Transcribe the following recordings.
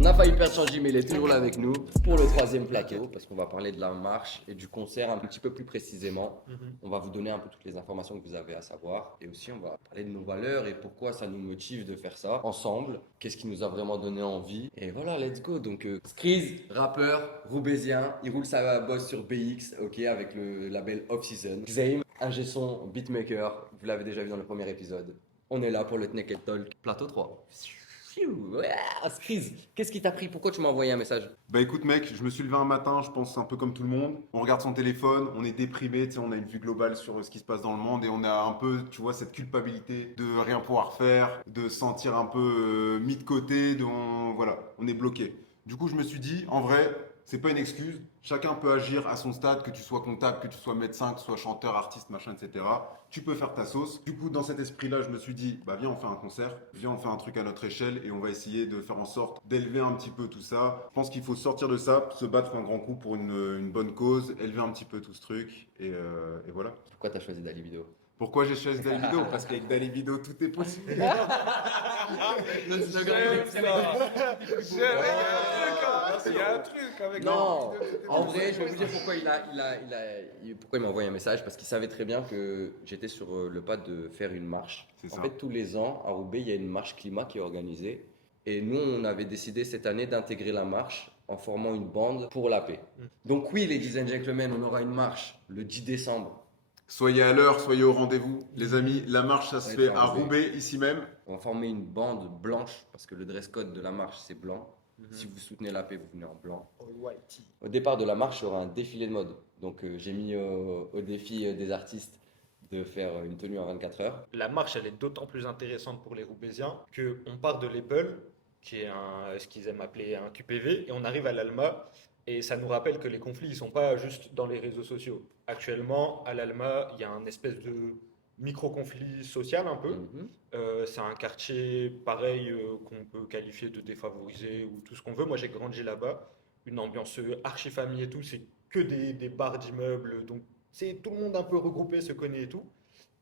On a failli perdre Shanji, mais il est toujours là avec nous pour le troisième plateau, parce qu'on va parler de la marche et du concert un petit peu plus précisément. On va vous donner un peu toutes les informations que vous avez à savoir, et aussi on va parler de nos valeurs et pourquoi ça nous motive de faire ça ensemble. Qu'est-ce qui nous a vraiment donné envie. Et voilà, let's go. Donc Skreez, rappeur roubaisien, il roule sa bosse sur BX, ok, avec le label Off Season. Xame, ingé son, beatmaker, vous l'avez déjà vu dans le premier épisode. On est là pour le Naked Talk, plateau 3. Ouais, Skreez, qu'est-ce qui t'a pris? Pourquoi tu m'as envoyé un message? Bah écoute mec, je me suis levé un matin, je pense un peu comme tout le monde. On regarde son téléphone, on est déprimé, tu sais, on a une vue globale sur ce qui se passe dans le monde et on a un peu, tu vois, cette culpabilité de rien pouvoir faire, de se sentir un peu mis de côté, voilà, on est bloqué. Du coup, je me suis dit, en vrai, c'est pas une excuse. Chacun peut agir à son stade, que tu sois comptable, que tu sois médecin, que tu sois chanteur, artiste, machin, etc. Tu peux faire ta sauce. Du coup, dans cet esprit-là, je me suis dit, bah viens, on fait un concert, viens, on fait un truc à notre échelle et on va essayer de faire en sorte d'élever un petit peu tout ça. Je pense qu'il faut sortir de ça, se battre un grand coup pour une bonne cause, élever un petit peu tout ce truc et voilà. Pourquoi t'as choisi Dali Vidéo? Pourquoi j'ai choisi Dali Vidéo? Parce qu'avec Dali Vidéo, tout est possible. Il y a un truc avec Non, la vidéo. en vrai, je vais vous dire pourquoi pourquoi il m'a envoyé un message. Parce qu'il savait très bien que j'étais sur le pas de faire une marche. C'est En ça. fait, tous les ans, à Roubaix, il y a une marche climat qui est organisée. Et nous, on avait décidé cette année d'intégrer la marche en formant une bande pour la paix. Donc oui, ladies and gentlemen, on aura une marche le 10 décembre. Soyez à l'heure, soyez au rendez-vous. Les amis, la marche, ça se Ouais, fait c'est à Roubaix. Roubaix, ici même. On va former une bande blanche parce que le dress code de la marche, c'est blanc. Si vous soutenez la paix, vous venez en blanc. All whitey. Au départ de la marche, il y aura un défilé de mode. Donc j'ai mis au défi des artistes de faire une tenue en 24 heures. La marche, elle est d'autant plus intéressante pour les Roubaisiens qu'on part de l'Apple, qui est ce qu'ils aiment appeler un QPV, et on arrive à l'Alma. Et ça nous rappelle que les conflits, ils sont pas juste dans les réseaux sociaux. Actuellement, à l'Alma, il y a un espèce de micro-conflit social un peu. C'est un quartier pareil qu'on peut qualifier de défavorisé ou tout ce qu'on veut. Moi, j'ai grandi là-bas. Une ambiance archi-famille et tout. C'est que des barres d'immeubles. Donc, c'est tout le monde un peu regroupé, se connaît et tout.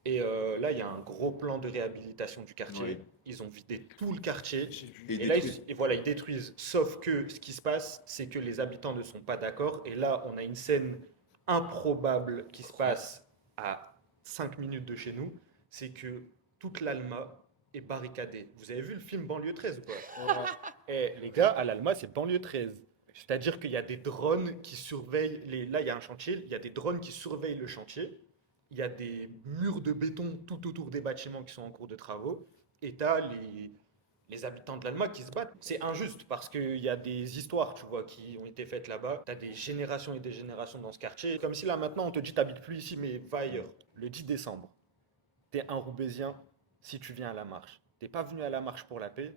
Et là, il y a un gros plan de réhabilitation du quartier. Oui. Ils ont vidé tout le quartier. Et Et là, détruisent. et voilà, ils détruisent. Sauf que ce qui se passe, c'est que les habitants ne sont pas d'accord. Et là, on a une scène improbable qui se passe à 5 minutes de chez nous. C'est que toute l'Alma est barricadée. Vous avez vu le film Banlieue 13 ou pas? Eh, les gars, à l'Alma, c'est Banlieue 13. C'est-à-dire qu'il y a des drones qui surveillent Là, il y a un chantier, il y a des drones qui surveillent le chantier. Il y a des murs de béton tout autour des bâtiments qui sont en cours de travaux. Et tu as les habitants de l'Alma qui se battent. C'est injuste parce qu'il y a des histoires, tu vois, qui ont été faites là-bas. Tu as des générations et des générations dans ce quartier. Comme si là maintenant on te dit t'habites plus ici mais va ailleurs. Le 10 décembre, t'es un Roubaisien si tu viens à la marche. T'es pas venu à la marche pour la paix.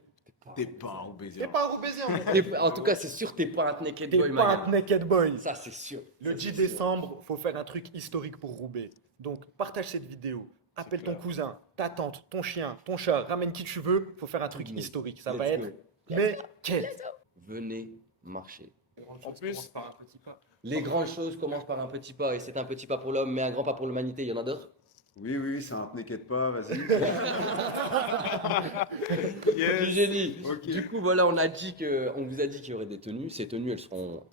T'es pas un Roubaisien. T'es pas un Roubaisien. Mon frère. En tout cas, c'est sûr, t'es pas un naked T'es boy, pas man. un naked boy. Ça, c'est sûr. Le Ça, 10 c'est sûr. décembre, faut faire un truc historique pour Roubaix. Donc partage cette vidéo. Appelle ton cousin, ta tante, ton chien, ton chat, ramène qui tu veux. Faut faire un truc historique. Ça va Let's être. go. Mais quel. Venez marcher. En plus, par un petit pas. Les grandes choses commencent par un petit pas, et c'est un petit pas pour l'homme, mais un grand pas pour l'humanité. Il y en a d'autres? Oui, oui, c'est un t'inquiète pas, vas-y. Du génie. Ok. Du coup, voilà, on vous a dit qu'il y aurait des tenues. Ces tenues, elles seront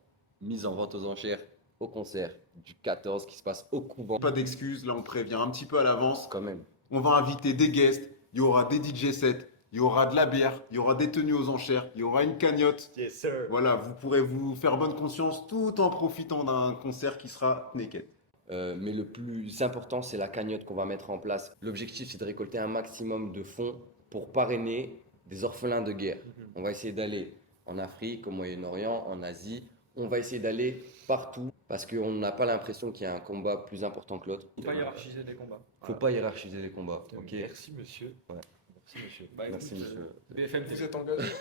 mises en vente aux enchères au concert du 14 qui se passe au couvent. Pas d'excuses, là on prévient un petit peu à l'avance. Quand même. On va inviter des guests, il y aura des DJ sets, il y aura de la bière, il y aura des tenues aux enchères, il y aura une cagnotte. Yes, sir. Voilà, vous pourrez vous faire bonne conscience tout en profitant d'un concert qui sera naked. Mais le plus important, c'est la cagnotte qu'on va mettre en place. L'objectif, c'est de récolter un maximum de fonds pour parrainer des orphelins de guerre. On va essayer d'aller en Afrique, au Moyen-Orient, en Asie. On va essayer d'aller partout parce qu'on n'a pas l'impression qu'il y a un combat plus important que l'autre. Faut pas hiérarchiser des combats. Faut pas hiérarchiser les combats. Ok. Merci, monsieur. Ouais. Merci, monsieur. Bah, Merci, écoute, monsieur. BFM, vous êtes engagé.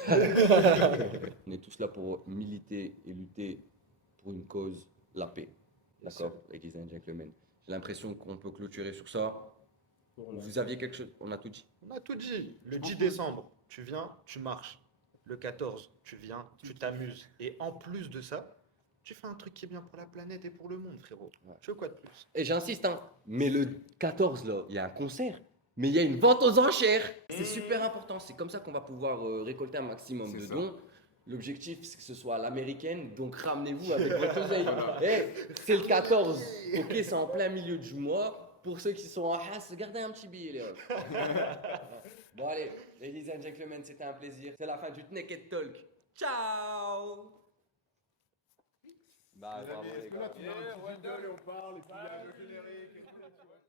On est tous là pour militer et lutter pour une cause, la paix. D'accord, ladies and gentlemen. J'ai l'impression qu'on peut clôturer sur ça. Vous aviez quelque chose? On a tout dit. On a tout dit. Le 10 décembre, tu viens, tu marches. Le 14, tu viens, tu t'amuses. Et en plus de ça, tu fais un truc qui est bien pour la planète et pour le monde, frérot. Ouais. Tu veux quoi de plus? Et j'insiste, hein, mais le 14, là, il y a un concert. Mais il y a une vente aux enchères. C'est super important. C'est comme ça qu'on va pouvoir récolter un maximum C'est de ça. dons. L'objectif, c'est que ce soit à l'américaine, donc ramenez-vous avec votre oseille. C'est le 14, ok, c'est en plein milieu du mois. Pour ceux qui sont en Haas, gardez un petit billet, les refs. Bon, allez, ladies and gentlemen, c'était un plaisir. C'est la fin du Naked Talk. Ciao! Bah, Les amis, bravo, est-ce les que là, gars. tu mets un petit jingle et on parle et puis il y a le générique et tout, tu vois.